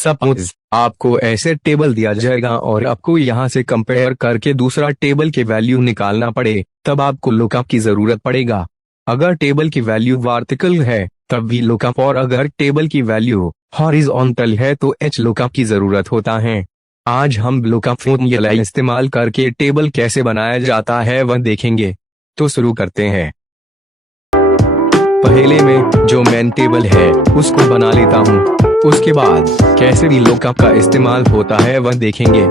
सपोज आपको ऐसे टेबल दिया जाएगा और आपको यहाँ से कंपेयर करके दूसरा टेबल के वैल्यू निकालना पड़े, तब आपको लुकअप की जरूरत पड़ेगा। अगर टेबल की वैल्यू वर्टिकल है तब वी लुकअप, और अगर टेबल की वैल्यू हॉरिजॉन्टल है तो एच लुकअप की जरूरत होता है। आज हम व्लूकअप फॉर्मूला इस्तेमाल करके टेबल कैसे बनाया जाता है वह देखेंगे। तो शुरू करते हैं। पहले में जो मेन टेबल है उसको बना लेता हूँ, उसके बाद कैसे व्लूकअप का इस्तेमाल होता है वह देखेंगे।